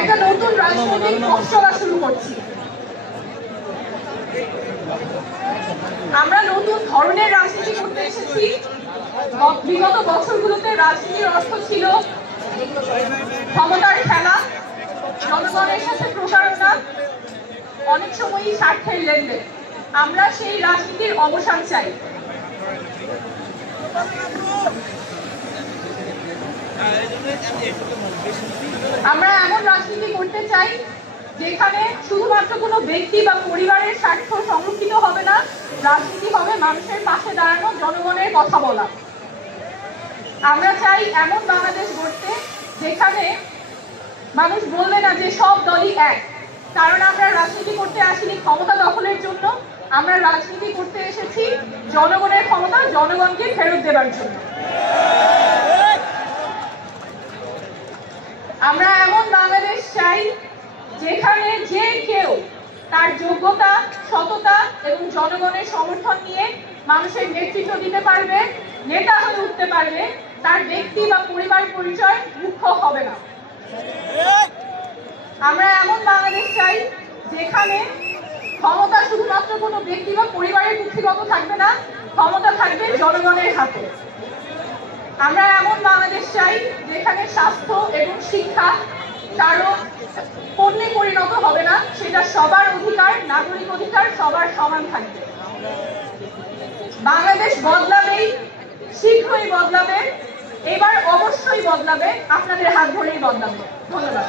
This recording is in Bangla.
একটা নতুন রাজনৈতিক পথচলা শুরু করছি। আমরা নতুন ধরনের রাজনীতি করতে এসেছি। বিগত বছরগুলোতে রাজনীতির অর্থ ছিল ক্ষমতার খেলা, জনগণের সাথে প্রতারণা, অনেক সময়ই স্বার্থের লেনদেন। আমরা সেই রাজনীতির অবসান চাই। আমরা এমন রাজনীতি করতে চাই যেখানে শুধুমাত্র কোনো ব্যক্তি বা পরিবারের স্বার্থ সংরক্ষিত হবে না, রাজনীতি হবে মানুষের পাশে দাঁড়ানো, জনগণের কথা বলা। আমরা চাই এমন বাংলাদেশ গড়তে যেখানে মানুষ বলবে না যে সব দলই এক। কারণ আমরা রাজনীতি করতে আসিনি ক্ষমতা দখলের জন্য, আমরা রাজনীতি করতে এসেছি জনগণের ক্ষমতা জনগণকে ফেরত দেবার জন্য। আমরা এমন বাংলাদেশ চাই যেখানে যে কেউ তার যোগ্যতা, সততা এবং জনগণের সমর্থন নিয়ে মানুষের নেতৃত্ব দিতে পারবে, নেতা হয়ে উঠতে পারবে, তার ব্যক্তি বা পরিবার পরিচয় মুখ্য হবে না। আমরা এমন বাংলাদেশ চাই যেখানে ক্ষমতা শুধুমাত্র কোনো ব্যক্তি বা পরিবারের কুক্ষিগত থাকবে না, ক্ষমতা থাকবে জনগণের হাতে। আমরা এমন বাংলাদেশ চাই যেখানে স্বাস্থ্য এবং শিক্ষা কারো পণ্যে পরিণত হবে না, সেটা সবার অধিকার, নাগরিক অধিকার, সবার সমান থাকবে। বাংলাদেশ বদলাবেই, শীঘ্রই বদলাবে, এবার অবশ্যই বদলাবে, আপনাদের হাত ধরেই বদলাবে। ধন্যবাদ।